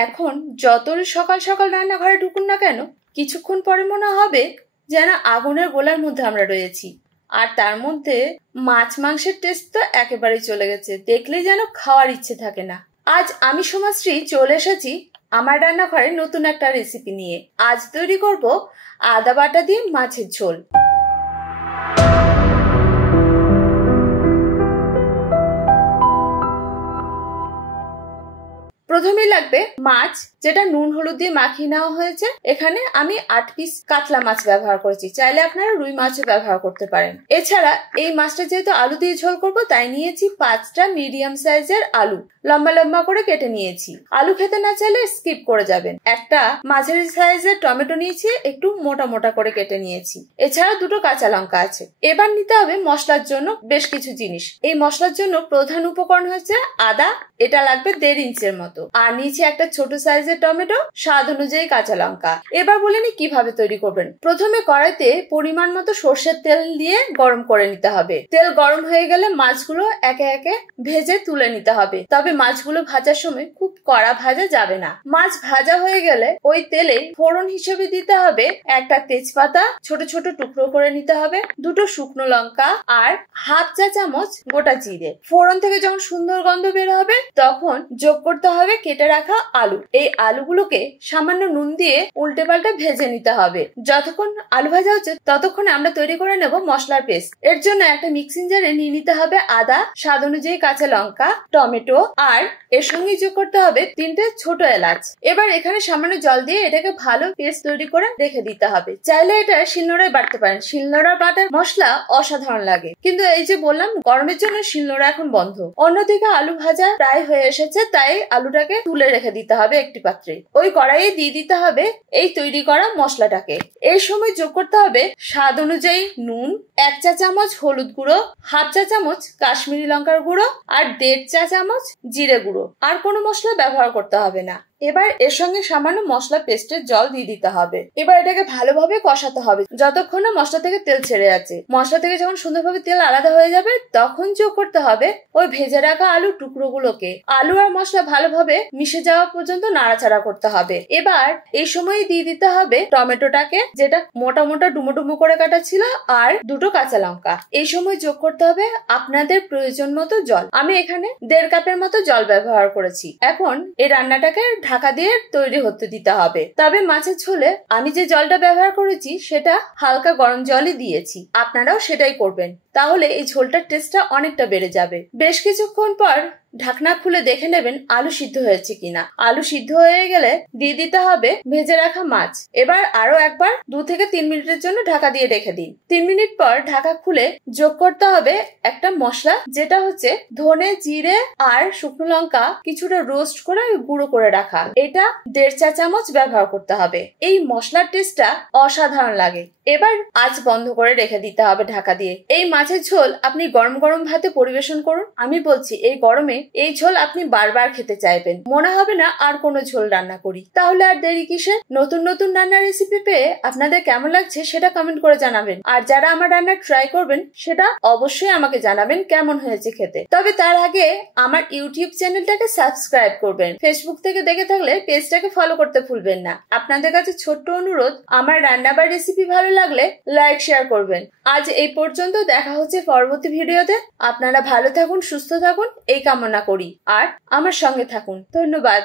এখন যতই সকাল সকাল রান্নাঘরে ঢুকুন না কেন, কিছুক্ষণ পরে মনে হবে যেন আগুনের গোলার মধ্যে আমরা রয়েছি। আর তার মধ্যে মাছ মাংসের টেস্ট তো একেবারেই চলে গেছে, দেখলেই যেন খাওয়ার ইচ্ছে থাকে না। আজ আমি সোমাশ্রী চলে এসেছি আমার রান্নাঘরে নতুন একটা রেসিপি নিয়ে। আজ তৈরি করব আদা বাটা দিয়ে মাছের ঝোল। প্রথমেই লাগবে মাছ, যেটা নুন হলুদ দিয়ে মাখিয়ে নেওয়া হয়েছে। এখানে আমি 8 পিস কাতলা মাছ ব্যবহার করেছি, চাইলে আপনারা রুই মাছও ব্যবহার করতে পারেন। এছাড়া এই মাছটা যেহেতু আলু দিয়ে ঝোল করব, তাই নিয়েছি 5টা মিডিয়াম সাইজের আলু, লম্বা লম্বা করে কেটে নিয়েছি। আলু খেতে না চাইলে স্কিপ করে যাবেন। একটা মাঝারি সাইজের টমেটো নিয়েছি, একটু মোটা মোটা করে কেটে নিয়েছি। এছাড়া 2টো কাঁচা লঙ্কা আছে। এবার নিতে হবে মশলার জন্য বেশ কিছু জিনিস। এই মশলার জন্য প্রধান উপকরণ হচ্ছে আদা, এটা লাগবে 1.5 ইঞ্চের মতো। আর নিচে একটা ছোট সাইজের টমেটো, স্বাদ অনুযায়ী কাঁচা লঙ্কা। এবার বলে নি কিভাবে তৈরি করবেন। প্রথমে কড়াইতে পরিমাণ মতো সর্ষের তেল দিয়ে গরম করে নিতে হবে। তেল গরম হয়ে গেলে মাছগুলো একে একে ভেজে তুলে নিতে হবে। তবে মাছগুলো ভাজার সময় খুব কড়া ভাজা যাবে না। মাছ ভাজা হয়ে গেলে ওই তেলে ফোড়ন হিসেবে দিতে হবে একটা তেজপাতা ছোট ছোট টুকরো করে নিতে হবে, 2টো শুকনো লঙ্কা আর হাফ চা চামচ গোটা জিরে। ফোড়ন থেকে যখন সুন্দর গন্ধ বের হবে তখন যোগ করতে হবে কেটে রাখা আলু। এই আলুগুলোকে সামান্য নুন দিয়ে উল্টে পাল্টে ভেজে নিতে হবে। যতক্ষণ আলু ভাজা হচ্ছে ততক্ষণে আমরা তৈরি করে নেব মশলার পেস্ট। এর জন্য একটা মিক্সিং জারে নিয়ে নিতে হবে আদা, স্বাদ অনুযায়ী কাঁচা লঙ্কা, টমেটো আর এর সঙ্গে যোগ করতে হবে 3টে ছোট এলাচ। এবার এখানে সামান্য জল দিয়ে এটাকে ভালো পেস্ট তৈরি করে রেখে দিতে হবে। চাইলে এটা শিলনোড়ায় বাটতে পারেন, শিলনোড়া বাটার মশলা অসাধারণ লাগে। কিন্তু এই যে বললাম গরমের জন্য শিলনোড়া এখন বন্ধ। অন্যদিকে আলু ভাজা প্রায় হয়ে এসেছে, তাই আলুটাকে তুলে রেখে দিতে হবে একটি পাত্রে। ওই কড়াইয়ে দিয়ে দিতে হবে এই তৈরি করা মশলাটাকে। এই সময় যোগ করতে হবে স্বাদ অনুযায়ী নুন, 1 চা চামচ হলুদ গুঁড়ো, হাফ চা চামচ কাশ্মীরি লঙ্কার গুঁড়ো আর 1.5 চা চামচ জিরে গুঁড়ো। আর কোনো মশলা ব্যবহার করতে হবে না। এবার এর সঙ্গে সামান্য মশলা পেস্টের জল দিয়ে দিতে হবে। এবার এটাকে ভালোভাবে কষাতে হবে যতক্ষণ না মশলা থেকে তেল ছেড়ে যাচ্ছে। মশলা থেকে যখন সুন্দরভাবে তেল আলাদা হয়ে যাবে তখন যোগ করতে হবে ওই ভেজে রাখা আলুর টুকরোগুলোকে। আলু আর মশলা ভালোভাবে মিশে যাওয়া পর্যন্ত নাড়াচাড়া করতে হবে। এবার এই সময় দিয়ে দিতে হবে টমেটোটাকে, যেটা মোটা মোটা ডুমো ডুমো করে কাটা ছিল, আর 2টো কাঁচা লঙ্কা। এই সময় যোগ করতে হবে আপনাদের প্রয়োজন মতো জল। আমি এখানে 1.5 কাপের মতো জল ব্যবহার করেছি। এখন এই রান্নাটাকে ঢাকা দিয়ে তৈরি হতে দিতে হবে। তবে মাছের ঝোলে আমি যে জলটা ব্যবহার করেছি সেটা হালকা গরম জলই দিয়েছি, আপনারাও সেটাই করবেন। তাহলে এই ঝোলটার টেস্টটা অনেকটা বেড়ে যাবে। বেশ কিছুক্ষণ পর ঢাকনা খুলে দেখে নেবেন আলু সিদ্ধ হয়েছে কিনা। আলু সিদ্ধ হয়ে গেলে দিয়ে দিতে হবে ভেজে রাখা মাছ। এবার আরো একবার 2 থেকে 3 মিনিটের জন্য ঢাকা দিয়ে রেখে দিন। 3 মিনিট পর ঢাকা খুলে যোগ করতে হবে একটা মশলা, যেটা হচ্ছে ধনে, জিরে আর শুকনো লঙ্কা কিছুটা রোস্ট করে গুঁড়ো করে রাখা। এটা 1.5 চা চামচ ব্যবহার করতে হবে। এই মশলার টেস্টটা অসাধারণ লাগে। এবার আঁচ বন্ধ করে রেখে দিতে হবে ঢাকা দিয়ে। এই মাছের ঝোল আপনি গরম গরম ভাতে পরিবেশন করুন। আমি বলছি এই গরমে এই ঝোল আপনি বারবার খেতে চাইবেন, মনে হবে না আর কোনো ঝোল রান্না করি। তাহলে আর দেরি কিসের? নতুন নতুন রান্নার রেসিপি পেয়ে আপনাদের কেমন লাগছে সেটা কমেন্ট করে জানাবেন। আর যারা আমার রান্না ট্রাই করবেন সেটা অবশ্যই আমাকে জানাবেন কেমন হয়েছে খেতে। তবে তার আগে আমার ইউটিউব চ্যানেলটাকে সাবস্ক্রাইব করবেন। ফেসবুক থেকে দেখে থাকলে পেজটাকে ফলো করতে ভুলবেন না। আপনাদের কাছে ছোট্ট অনুরোধ, আমার রান্না বা রেসিপি ভালো লাগলে লাইক শেয়ার করবেন। আজ এই পর্যন্ত, দেখা হচ্ছে পরবর্তী ভিডিওতে। আপনারা ভালো থাকুন, সুস্থ থাকুন এই কামনা করি আর আমার সঙ্গে থাকুন। ধন্যবাদ।